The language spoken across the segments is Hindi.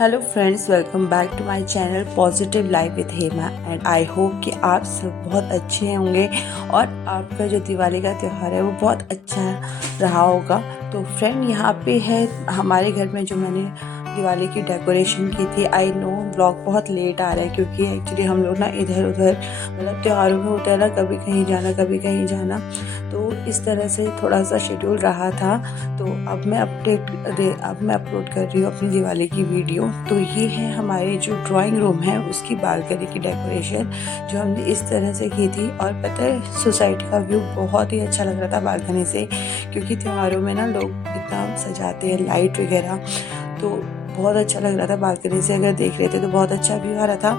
Hello friends, welcome back to my channel positive life with Hema. And I hope कि आप सब बहुत अच्छे होंगे और आपका जो दिवाली का त्यौहार है वो बहुत अच्छा रहा होगा। तो फ्रेंड, यहाँ पे है हमारे घर में जो मैंने दिवाली की डेकोरेशन की थी। आई नो ब्लॉग बहुत लेट आ रहा है क्योंकि एक्चुअली हम लोग ना इधर उधर मतलब त्योहारों में होता है ना, कभी कहीं जाना कभी कहीं जाना, तो इस तरह से थोड़ा सा शेड्यूल रहा था। तो अब मैं अपलोड कर रही हूँ अपनी दिवाली की वीडियो। तो ये है हमारे जो ड्राइंग रूम है उसकी बालकनी की डेकोरेशन जो हमने इस तरह से की थी। और पता है, सोसाइटी का व्यू बहुत ही अच्छा लग रहा था बालकनी से, क्योंकि त्योहारों में ना लोग इतना सजाते हैं लाइट वगैरह, तो बहुत अच्छा लग रहा था। बालकनी से अगर देख रहे थे तो बहुत अच्छा व्यू आ रहा था।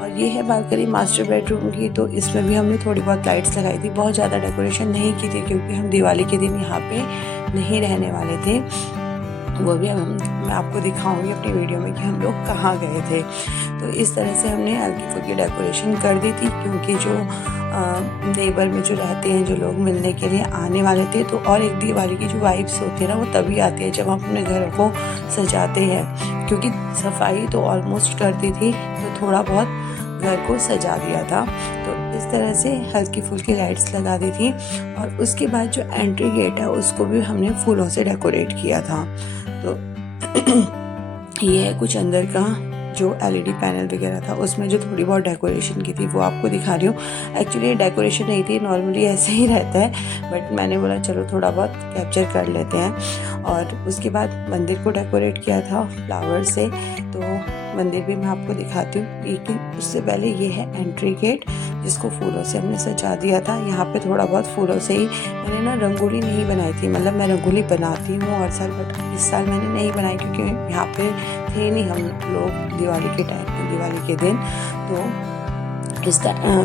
और ये है बालकनी मास्टर बेडरूम की, तो इसमें भी हमने थोड़ी बहुत लाइट्स लगाई थी। बहुत ज़्यादा डेकोरेशन नहीं की थी क्योंकि हम दिवाली के दिन यहाँ पे नहीं रहने वाले थे। वो भी मैं आपको दिखाऊंगी अपनी वीडियो में कि हम लोग कहाँ गए थे। तो इस तरह से हमने हल्की फुल्की डेकोरेशन कर दी थी, क्योंकि जो नेबर में जो रहते हैं जो लोग मिलने के लिए आने वाले थे। तो और एक दिवाली की जो वाइब्स होती है ना, वो तभी आती है जब हम अपने घर को सजाते हैं। क्योंकि सफाई तो ऑलमोस्ट कर दी थी, तो थोड़ा बहुत घर को सजा दिया था। तो इस तरह से हल्की फुल्की लाइट्स लगा दी थी। और उसके बाद जो एंट्री गेट है उसको भी हमने फूलों से डेकोरेट किया था। तो ये है कुछ अंदर का जो एलईडी पैनल वगैरह था, उसमें जो थोड़ी बहुत डेकोरेशन की थी वो आपको दिखा रही हूँ। एक्चुअली ये डेकोरेशन नहीं थी, नॉर्मली ऐसे ही रहता है, बट मैंने बोला चलो थोड़ा बहुत कैप्चर कर लेते हैं। और उसके बाद मंदिर को डेकोरेट किया था फ्लावर से, तो मंदिर भी मैं आपको दिखाती हूँ। लेकिन उससे पहले ये है एंट्री गेट, जिसको फूलों से हमने सजा दिया था। यहाँ पे थोड़ा बहुत फूलों से ही मैंने ना रंगोली नहीं बनाई थी। मतलब मैं रंगोली बनाती हूँ हर साल, बट इस साल मैंने नहीं बनाई क्योंकि यहाँ पे थे नहीं हम लोग दिवाली के टाइम, दिवाली के दिन।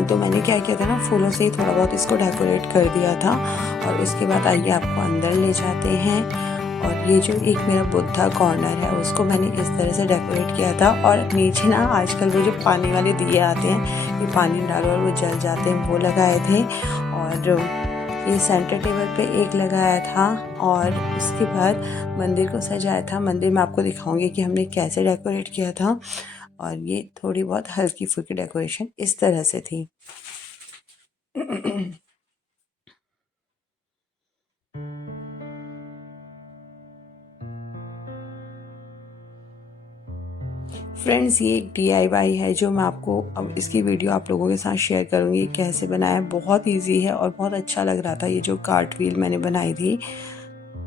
तो मैंने क्या किया था ना, फूलों से ही थोड़ा बहुत इसको डेकोरेट कर दिया था। और उसके बाद आइए आपको अंदर ले जाते हैं। और ये जो एक मेरा बुद्धा कॉर्नर है उसको मैंने इस तरह से डेकोरेट किया था। और नीचे ना आजकल वो जो पानी वाले दिए आते हैं, ये पानी डालो और वो जल जाते हैं, वो लगाए थे। और ये सेंटर टेबल पे एक लगाया था। और उसके बाद मंदिर को सजाया था। मंदिर में आपको दिखाऊंगी कि हमने कैसे डेकोरेट किया था। और ये थोड़ी बहुत हल्की फुल्की डेकोरेशन इस तरह से थी। फ्रेंड्स, ये एक DIY है जो मैं आपको अब इसकी वीडियो आप लोगों के साथ शेयर करूँगी कैसे बनाया। बहुत इजी है और बहुत अच्छा लग रहा था। ये जो कार्ट व्हील मैंने बनाई थी,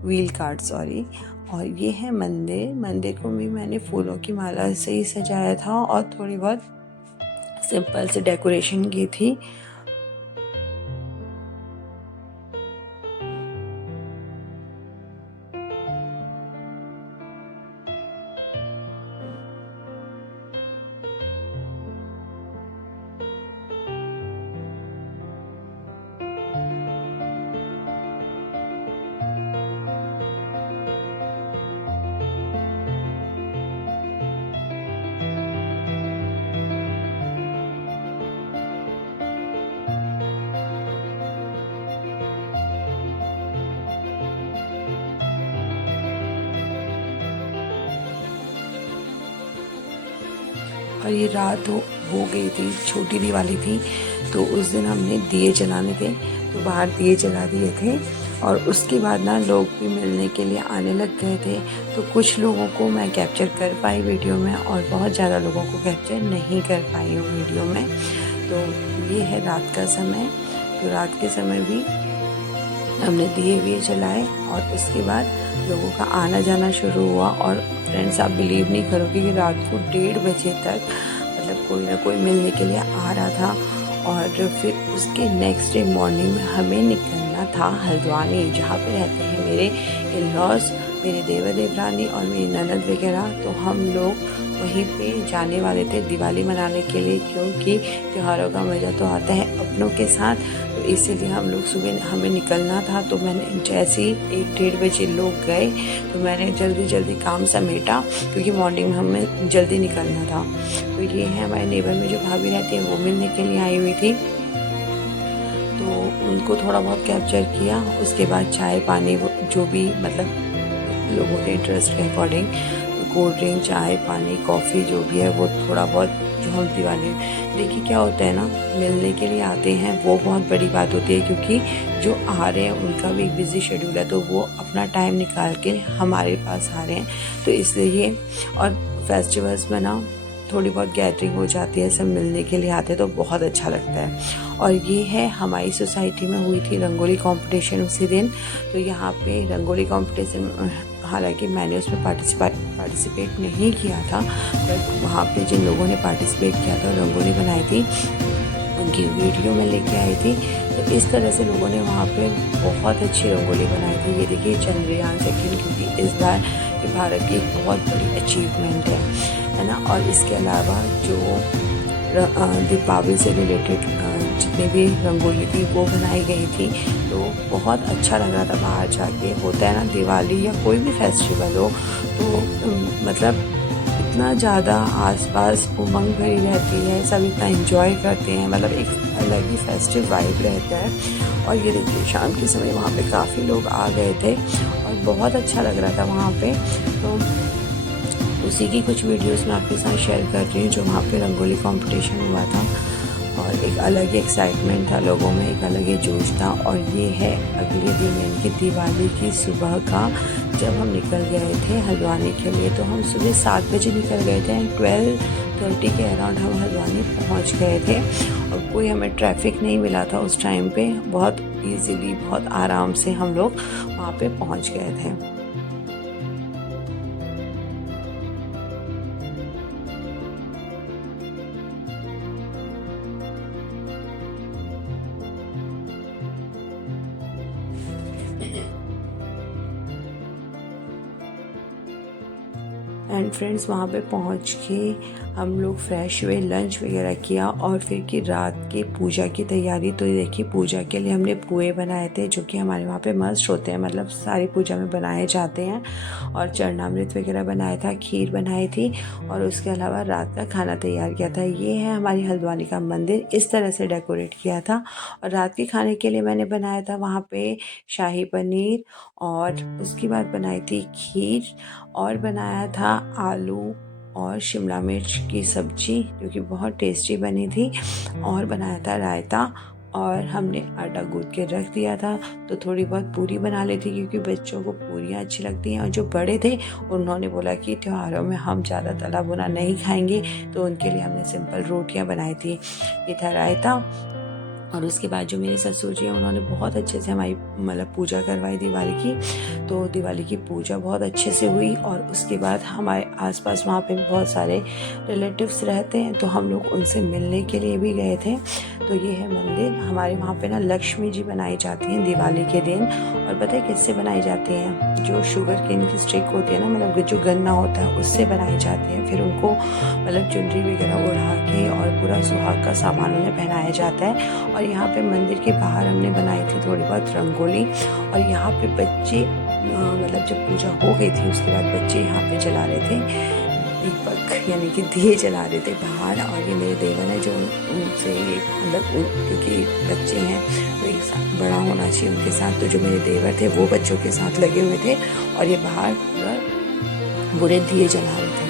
व्हील कार्ट सॉरी। और ये है मंदिर। मंदिर को भी मैंने फूलों की माला से ही सजाया था और थोड़ी बहुत सिंपल से डेकोरेशन की थी। और ये रात हो गई थी, छोटी दिवाली थी, तो उस दिन हमने दिए जलाने थे, तो बाहर दिए जला दिए थे। और उसके बाद ना लोग भी मिलने के लिए आने लग गए थे। तो कुछ लोगों को मैं कैप्चर कर पाई वीडियो में और बहुत ज़्यादा लोगों को कैप्चर नहीं कर पाई हूँ वीडियो में। तो ये है रात का समय। तो रात के समय भी हमने दिए जलाए और उसके बाद लोगों का आना जाना शुरू हुआ। और फ्रेंड्स, आप बिलीव नहीं करोगे कि रात को 1:30 बजे तक मतलब कोई ना कोई मिलने के लिए आ रहा था। और फिर उसके नेक्स्ट डे मॉर्निंग में हमें निकलना था हल्द्वानी, जहाँ पे रहते हैं मेरे इन-लॉज, मेरे देवर देवरानी और मेरी ननद वगैरह। तो हम लोग वहीं पे जाने वाले थे दिवाली मनाने के लिए, क्योंकि त्योहारों का मज़ा तो आता है अपनों के साथ। तो इसीलिए हम लोग सुबह हमें निकलना था। तो मैंने जैसे ही 1-1:30 बजे लोग गए तो मैंने जल्दी जल्दी काम समेटा, क्योंकि मॉर्निंग में हमें जल्दी निकलना था। तो ये है हमारे नेबर में जो भाभी रहती है, वो मिलने के लिए आई हुई थी, तो उनको थोड़ा बहुत कैप्चर किया। उसके बाद चाय पानी जो भी मतलब लोगों के इंटरेस्ट के अकॉर्डिंग कोल्ड ड्रिंक, चाय, पानी, कॉफ़ी जो भी है वो थोड़ा बहुत जो हम दिवाली देखिए क्या होता है ना, मिलने के लिए आते हैं वो बहुत बड़ी बात होती है, क्योंकि जो आ रहे हैं उनका भी एक बिज़ी शेड्यूल है, तो वो अपना टाइम निकाल के हमारे पास आ रहे हैं, तो इसलिए और फेस्टिवल्स में ना थोड़ी बहुत गैदरिंग हो जाती है, सब मिलने के लिए आते हैं तो बहुत अच्छा लगता है। और ये है हमारी सोसाइटी में हुई थी रंगोली कंपटीशन उसी दिन। तो यहाँ पे रंगोली कंपटीशन, हालांकि मैंने उसमें पार्टिसिपेट नहीं किया था, बट वहाँ पे जिन लोगों ने पार्टिसिपेट किया था रंगोली बनाई थी उनकी वीडियो में लेके आई थी। तो इस तरह से लोगों ने वहाँ पे बहुत अच्छी रंगोली बनाई थी। ये देखिए चंद्रयान 2 क्योंकि इस बार ये भारत की एक बहुत बड़ी अचीवमेंट है ना। और इसके अलावा जो दीपावली से रिलेटेड जितनी भी रंगोली थी वो बनाई गई थी, तो बहुत अच्छा लग रहा था बाहर जाके। होता है ना दिवाली या कोई भी फेस्टिवल हो तो मतलब इतना ज़्यादा आसपास उमंग भरी रहती है, सब इतना एंजॉय करते हैं, मतलब एक अलग ही फेस्टिव वाइब रहता है। और ये देखिए शाम के समय वहाँ पे काफ़ी लोग आ गए थे और बहुत अच्छा लग रहा था वहाँ पे। तो उसी की कुछ वीडियोस मैं आपके साथ शेयर कर रही हूँ जो वहाँ पे रंगोली कंपटीशन हुआ था। और एक अलग ही एक्साइटमेंट था लोगों में, एक अलग ही जोश था। और ये है अगले दिन यानी कि दिवाली की सुबह का, जब हम निकल गए थे हल्द्वानी के लिए। तो हम सुबह 7 बजे निकल गए थे, 12:30 के अराउंड हम हल्द्वानी पहुंच गए थे। और कोई हमें ट्रैफिक नहीं मिला था उस टाइम पे, बहुत ईजीली बहुत आराम से हम लोग वहाँ पे पहुँच गए थे। एंड फ्रेंड्स वहाँ पे पहुँच के हम लोग फ्रेश हुए, लंच वगैरह किया और फिर की रात की पूजा की तैयारी। तो ये देखिए पूजा के लिए हमने पुए बनाए थे जो कि हमारे वहाँ पे मस्ट होते हैं, मतलब सारी पूजा में बनाए जाते हैं। और चरणामृत वगैरह बनाया था, खीर बनाई थी और उसके अलावा रात का खाना तैयार किया था। ये है हमारी हल्द्वानी का मंदिर, इस तरह से डेकोरेट किया था। और रात के खाने के लिए मैंने बनाया था वहाँ पे शाही पनीर, और उसके बाद बनाई थी खीर, और बनाया था आलू और शिमला मिर्च की सब्जी जो कि बहुत टेस्टी बनी थी, और बनाया था रायता। और हमने आटा गूंथ के रख दिया था। तो थोड़ी बहुत पूरी बना ली थी क्योंकि बच्चों को पूरियाँ अच्छी लगती हैं। और जो बड़े थे उन्होंने बोला कि त्योहारों में हम ज़्यादा तला भुना नहीं खाएंगे, तो उनके लिए हमने सिंपल रोटियां बनाई थी। ये था रायता। और उसके बाद जो मेरे ससुर जी हैं उन्होंने बहुत अच्छे से हमारी मतलब पूजा करवाई दिवाली की। तो दिवाली की पूजा बहुत अच्छे से हुई। और उसके बाद हमारे आसपास वहाँ पे बहुत सारे रिलेटिव्स रहते हैं, तो हम लोग उनसे मिलने के लिए भी गए थे। तो ये है मंदिर। हमारे वहाँ पे ना लक्ष्मी जी बनाई जाती हैं दिवाली के दिन। और पता है किससे बनाई जाती हैं? जो शुगर केन की स्टिक होती है ना, मतलब जो गन्ना होता है उससे बनाई जाती है। फिर उनको मतलब चुनरी वगैरह उड़ा के और पूरा सुहाग का सामान उन्हें पहनाया जाता है। और यहाँ पे मंदिर के बाहर हमने बनाई थी थोड़ी बहुत रंगोली। और यहाँ पे बच्चे मतलब जब पूजा हो गई थी उसके बाद बच्चे यहाँ पे जला रहे थे दीपक, यानी कि दिए जला रहे थे बाहर। और ये मेरे देवर है जो उनसे मतलब क्योंकि बच्चे हैं तो एक साथ बड़ा होना चाहिए उनके साथ, तो जो मेरे देवर थे वो बच्चों के साथ लगे हुए थे और ये बाहर पूरा बुरे दिए जला रहे थे।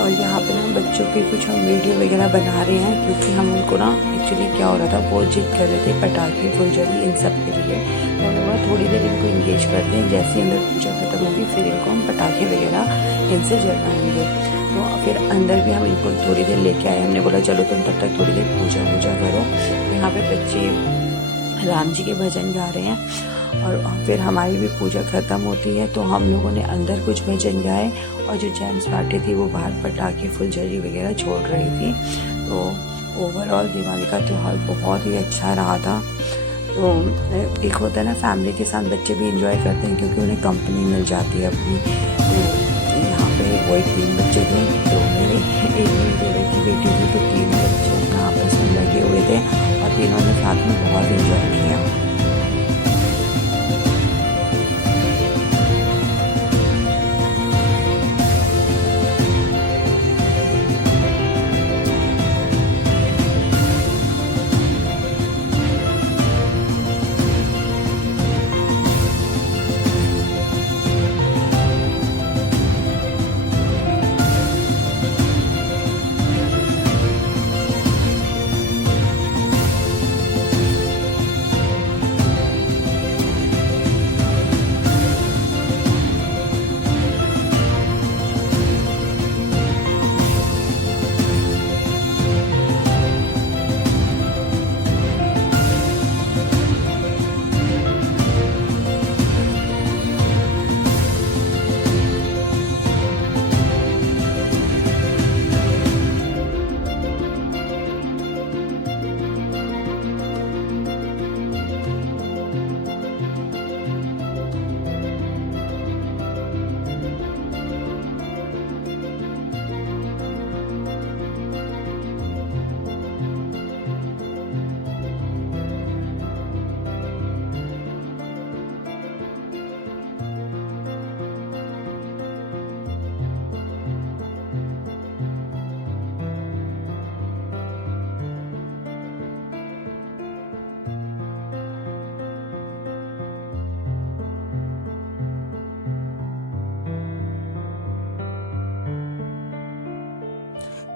और यहाँ पे ना बच्चों की कुछ हम वीडियो वगैरह बना रहे हैं, क्योंकि हम उनको ना एक्चुअली क्या हो रहा था वो जिद कर रहे थे पटाखे फुलझड़ी इन सब के लिए। तो हमने बोला थोड़ी देर इनको इंगेज करते हैं, जैसे ही अंदर पूजा खत्म होगी फिर इनको हम पटाखे वगैरह इनसे जलवाएंगे। तो फिर अंदर भी हम इनको थोड़ी देर लेके आए। हमने बोला चलो तुम तब तक थोड़ी देर पूजा वूजा करो। तो यहाँ पे बच्चे राम जी के भजन गा रहे हैं। और फिर हमारी भी पूजा ख़त्म होती है तो हम लोगों ने अंदर कुछ भजन गाए और जो जेंट्स पार्टी थी वो बाहर पटाखे फुलझड़ी वगैरह छोड़ रही थी। तो ओवरऑल दिवाली का त्यौहार बहुत ही अच्छा रहा था। तो एक होता है ना, फैमिली के साथ बच्चे भी इंजॉय करते हैं क्योंकि उन्हें कंपनी मिल जाती है अपनी। तो यहाँ पे वही 3 बच्चे थे, तो मेरे एक मेरी देवर की बेटी थी, तो 3 बच्चे अपना आपस में लगे हुए थे और तीनों ने साथ में बहुत इंजॉय किया।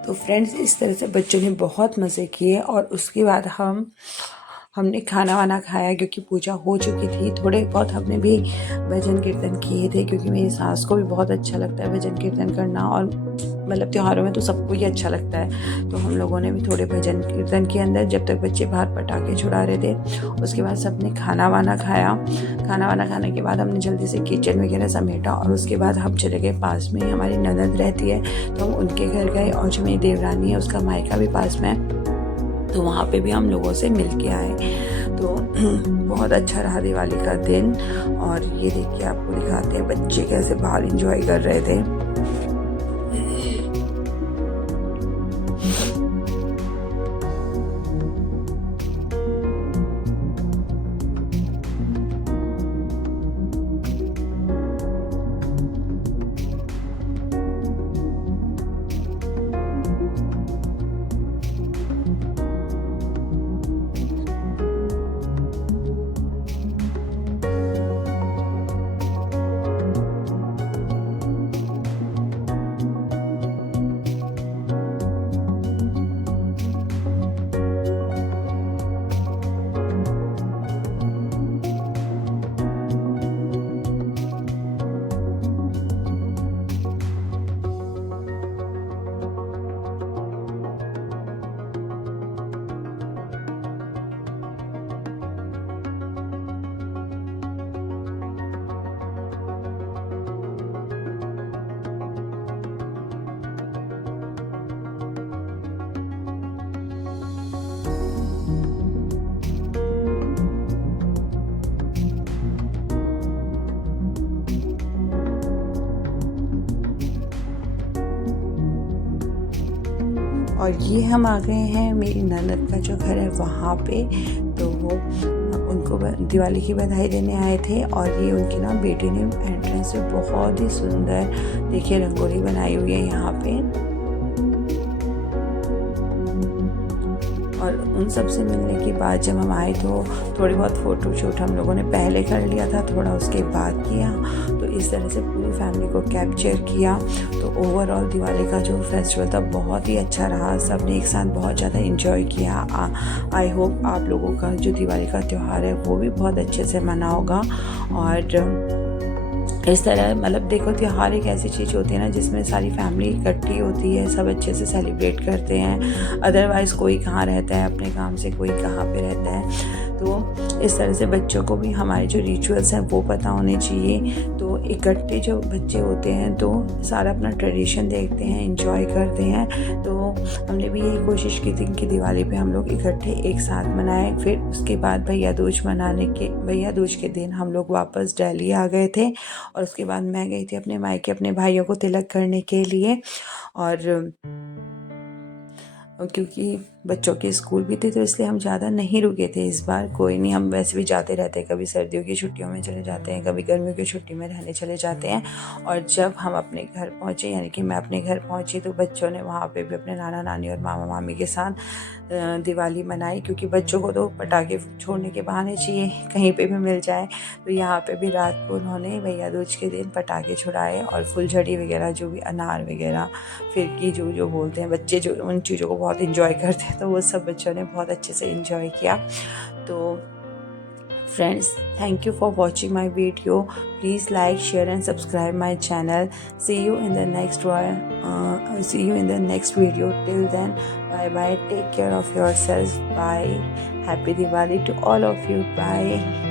तो फ्रेंड्स, इस तरह से बच्चों ने बहुत मज़े किए और उसके बाद हमने खाना वाना खाया क्योंकि पूजा हो चुकी थी। थोड़े बहुत हमने भी भजन कीर्तन किए थे क्योंकि मेरी सास को भी बहुत अच्छा लगता है भजन कीर्तन करना, और मतलब त्योहारों में तो सबको ही अच्छा लगता है। तो हम लोगों ने भी थोड़े भजन कीर्तन के अंदर, जब तक बच्चे बाहर पटाखे छुड़ा रहे थे। उसके बाद सबने खाना वाना खाया। खाना वाना खाने के बाद हमने जल्दी से किचन वगैरह समेटा और उसके बाद हम चले गए, पास में ही हमारी ननद रहती है तो हम उनके घर गए, और जो मेरी देवरानी है उसका मायका भी पास में है, तो वहाँ पे भी हम लोगों से मिल के आए। तो बहुत अच्छा रहा दिवाली का दिन। और ये देखिए, आपको दिखाते हैं बच्चे कैसे बाहर एंजॉय कर रहे थे। और ये हम आ गए हैं मेरी ननद का जो घर है वहाँ पे। तो वो उनको दिवाली की बधाई देने आए थे, और ये उनकी ना बेटी ने एंट्रेंस में बहुत ही सुंदर देखिए रंगोली बनाई हुई है यहाँ पे। और उन सब से मिलने के बाद जब हम आए तो थोड़ी बहुत फ़ोटोशूट हम लोगों ने पहले कर लिया था, थोड़ा उसके बाद किया। तो इस तरह से पूरी फैमिली को कैप्चर किया। तो ओवरऑल दिवाली का जो फेस्टिवल था बहुत ही अच्छा रहा, सब ने एक साथ बहुत ज़्यादा इंजॉय किया। आई होप आप लोगों का जो दिवाली का त्यौहार है वो भी बहुत अच्छे से मना होगा। और इस तरह मतलब देखो, त्योहार एक ऐसी चीज़ होती है ना जिसमें सारी फैमिली इकट्ठी होती है, सब अच्छे से सेलिब्रेट करते हैं। अदरवाइज़ कोई कहाँ रहता है अपने काम से, कोई कहाँ पे रहता है। तो इस तरह से बच्चों को भी हमारे जो रिचुअल्स हैं वो पता होने चाहिए। तो इकट्ठे जो बच्चे होते हैं तो सारा अपना ट्रेडिशन देखते हैं, एंजॉय करते हैं। तो हमने भी यही कोशिश की थी कि दिवाली पे हम लोग इकट्ठे एक साथ मनाएं। फिर उसके बाद भैया दूज के दिन हम लोग वापस दिल्ली आ गए थे, और उसके बाद मैं गई थी अपने मायके अपने भाइयों को तिलक करने के लिए। और क्योंकि बच्चों के स्कूल भी थे तो इसलिए हम ज़्यादा नहीं रुके थे इस बार। कोई नहीं, हम वैसे भी जाते रहते हैं, कभी सर्दियों की छुट्टियों में चले जाते हैं, कभी गर्मियों की छुट्टी में रहने चले जाते हैं। और जब हम अपने घर पहुँचे, यानी कि मैं अपने घर पहुँची, तो बच्चों ने वहाँ पे भी अपने नाना नानी और मामा मामी के साथ दिवाली मनाई। क्योंकि बच्चों को तो पटाखे छोड़ने के बहाने चाहिए, कहीं पे भी मिल जाए। तो यहाँ पे भी रात को उन्होंने भैया दूज के दिन पटाखे छुड़ाए, और फुलझड़ी वगैरह, जो भी अनार वगैरह, फिरकी जो बोलते हैं बच्चे, जो उन चीज़ों को बहुत इंजॉय करते हैं, तो वो सब बच्चों ने बहुत अच्छे से इंजॉय किया। तो friends, thank you for watching my video. Please like, share and subscribe my channel. See you in the next video. Till then, bye bye, take care of yourself. Bye. Happy Diwali to all of you. Bye.